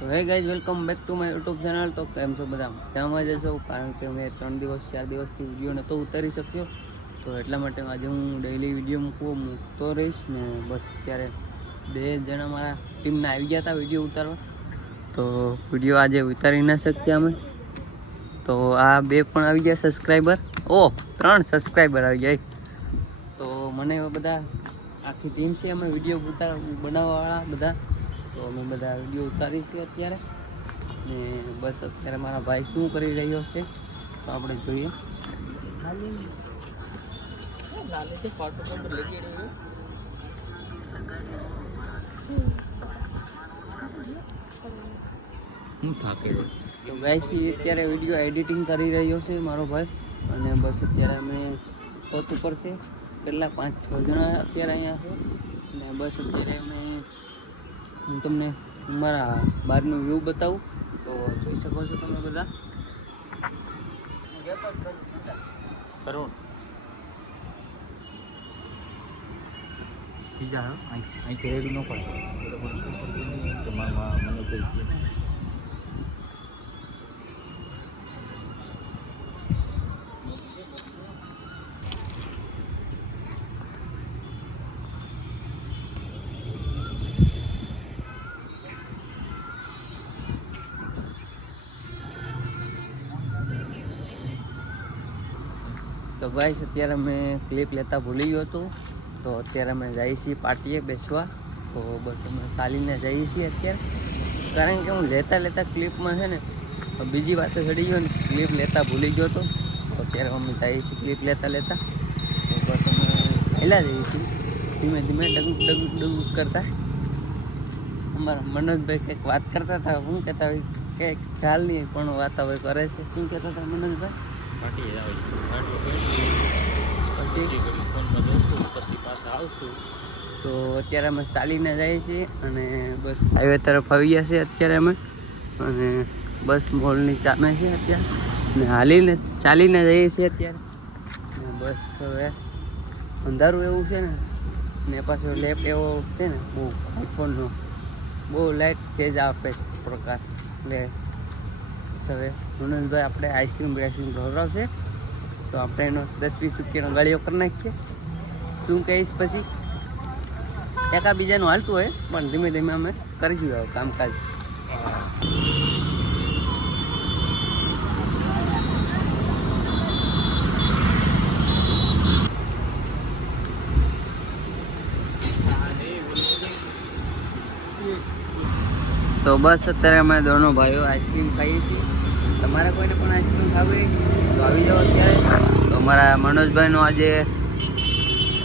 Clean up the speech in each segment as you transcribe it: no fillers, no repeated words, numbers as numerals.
તો hey guys, welcome back to my YouTube channel. તો કેમ છો બધા? મજામાં જ છો? કારણ કે મેં 3 દિવસ 4 દિવસથી વિડીયો નહોતો ઉતારી શક્યો, તો એટલા માટે આજે હું ડેઈલી વિડીયો મૂકતો રહીશ ને. બસ ત્યારે 2 જણા મારા ટીમના આવી ગયા હતા વિડીયો ઉતારવા, તો વિડીયો આજે ઉતારી ના શક્યા અમે. તો આ 2 પણ આવી ગયા સબસ્ક્રાઈબર. 3 સબસ્ક્રાઈબર આવી જાય. તો મને બધા આખી ટીમ છે, અમે વિડીયો બનાવવાવાળા બધા. તો અમે બધા વિડીયો ઉતારી છે અત્યારે ને. બસ અત્યારે મારા ભાઈ શું કરી રહ્યો છે તો આપણે જોઈએ. હું થાકે તો ગાઈસ, અત્યારે વિડીયો એડિટિંગ કરી રહ્યો છે મારો ભાઈ. અને બસ અત્યારે અમે શોધ ઉપર છે, કેટલા 5-6 જણા અત્યારે અહીંયા છે ને. બસ અત્યારે હું તમને મારા બહારનું વ્યૂ બતાવું તો જોઈ શકો છો તમે બધા. કરુણ બીજા અહીંથી રેડી ન પડે. તો ગાઈસ, અત્યારે મેં ક્લિપ લેતા ભૂલી ગયો હતું, તો અત્યારે અમે જઈએ છીએ પાર્ટીએ બેસવા. તો બસ અમે ચાલીને જઈએ છીએ અત્યારે, કારણ કે હું લેતા ક્લિપમાં છે ને બીજી વાતો ચડી ગયો ને, ક્લિપ લેતા ભૂલી ગયો હતો. તો અત્યારે અમે જઈએ છીએ ક્લિપ લેતા. તો બસ અમે હેલા જઈએ છીએ ધીમે ધીમે, ડગુક કરતા. અમારા મનોજભાઈ કંઈક વાત કરતા હતા. શું કહેતા હોય કંઈક ખ્યાલ નહીં, પણ વાત હવે કરે છે. શું કહેતા હતા મનોજભાઈ? તો અત્યારે અમે ચાલીને જઈએ છીએ અને બસ હાઈવે તરફ આવી ગયા છે અત્યારે અમે. અને બસ મોલની સામે છે અત્યારે ને, ચાલીને જઈએ છીએ અત્યારે ને. બસ હવે અંધારું એવું છે ને પાછો લેપ એવો છે ને, બહુ આઈફોનનો બહુ લાઇટ તેજ આપે પ્રકાશ. એટલે હવે મનોજભાઈ આપણે આઈસ્ક્રીમ ખવડાવશે, તો આપણે એનો 10-20 રૂપિયાનો ગાળિયો કરી નાખીએ. શું કહીશ પછી? બીજાનું હાલતું હોય, પણ ધીમે ધીમે અમે કરી જોઈએ કામકાજ. તો બસ અત્યારે અમે દોનો ભાઈઓ આઈસ્ક્રીમ ખાઈએ છીએ. તમારે કોઈને પણ આઈસ્ક્રીમ ખાવી તો આવી જાઓ અત્યારે. તો અમારા મનોજભાઈનો આજે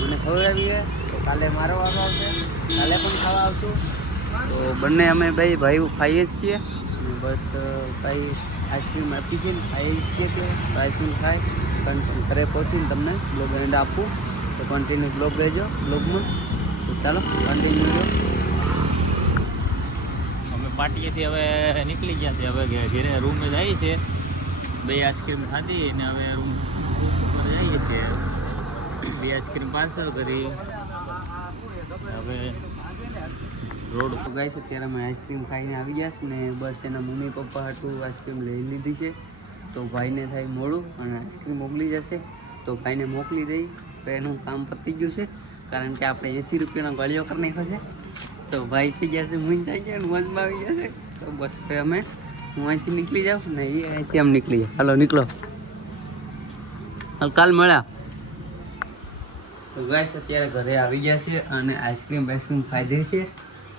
મને ખબર આવી છે, તો કાલે મારો વારો આવશે, કાલે પણ ખાવા આવશું. તો બંને અમે ભાઈઓ ખાઈએ જ છીએ. બસ ભાઈ આઈસ્ક્રીમ આપી છે ને ખાઈએ છીએ, તો આઈસ્ક્રીમ ખાઈ ઘરે પહોંચીને તમને બ્લોગ એન્ડ આપું. તો કન્ટિન્યુ બ્લોગ રહેજો બ્લોગમાં. તો ચાલો કન્ટિન્યુ જો. પાર્ટીએથી હવે નીકળી ગયા છે, હવે ઘરે રૂમે જઈએ છે. 2 આઈસ્ક્રીમ ખાધી ને હવે રૂમ ઉપર જઈએ છીએ. 2 આઈસ્ક્રીમ પાર્સલ કરી હવે રોડ. તો ગાઈસ, અત્યારે અમે આઈસ્ક્રીમ ખાઈને આવી ગયા છે ને. બસ એના મમ્મી પપ્પા હાટું આઈસ્ક્રીમ લઈ લીધી છે. તો ભાઈને થાય મોડું અને આઈસ્ક્રીમ મોકલી જશે, તો ભાઈને મોકલી દઈ તો એનું કામ પતી ગયું છે. કારણ કે આપણે 80 રૂપિયાનો ગાળિયો કરી નાખ્યો છે. તો ભાઈ થઈ ગયા છે, હું થઈ ગયા, મનમાં આવી ગયા છે. તો બસ હવે હું અહીંથી નીકળી જાઉં ને, એ અહીંથી આમ નીકળી જાય. હાલો નીકળો, કાલ મળ્યા. તો ગાઈસ, અત્યારે ઘરે આવી ગયા છે અને આઈસ્ક્રીમ ખાધી છે.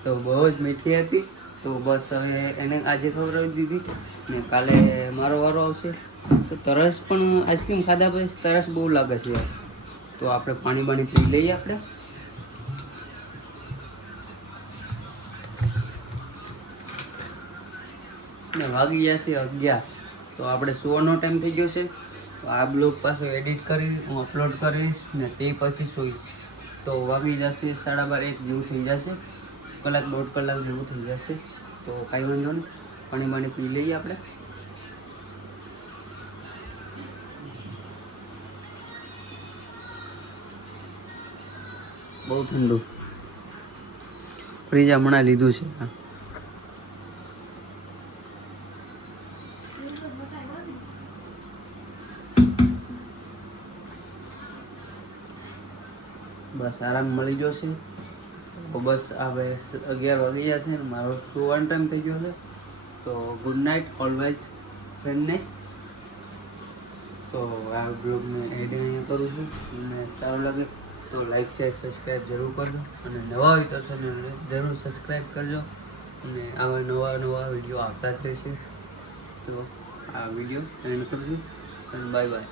તો બહુ જ મીઠી હતી. તો બસ હવે એને આજે ખવડાવી દીધી ને, કાલે મારો વારો આવશે. તો તરસ પણ આઈસ્ક્રીમ ખાધા પછી તરસ બહુ લાગે છે. તો આપણે પાણી પી લઈએ આપણે. ને વાગી ગયા છે 11. તો આપણે સુવાનો ટાઈમ થઈ ગયો છે. તો આ બ્લોગ પાછો એડિટ કરીશ, હું અપલોડ કરીશ ને તે પછી સૂઈશ. તો વાગી જશે 12:30-1 જેવું થઈ જશે. કલાક 1.5 કલાક જેવું થઈ જશે. તો કાંઈ વાંધો નહીં, પાણી પી લઈએ આપણે. બહુ ઠંડુ ફ્રીજ હમણાં લીધું છે. બસ આરામ મળી જશે. તો બસ હવે 11 વાગી જશે ને મારો સુવાનો ટાઈમ થઈ ગયો છે. તો ગુડ નાઇટ ઓલવેઝ ફ્રેન્ડને. તો આ બ્લોગને એડિટ અહીંયા કરું છું. અને સારું લાગે તો લાઈક શેર સબસ્ક્રાઈબ જરૂર કરજો. અને નવા હોય તો ચેનલને જરૂર સબસ્ક્રાઈબ કરજો. અને આવા નવા વિડીયો આવતા જ રહેશે. તો આ વિડીયો એન્ડ કરજો અને બાય બાય.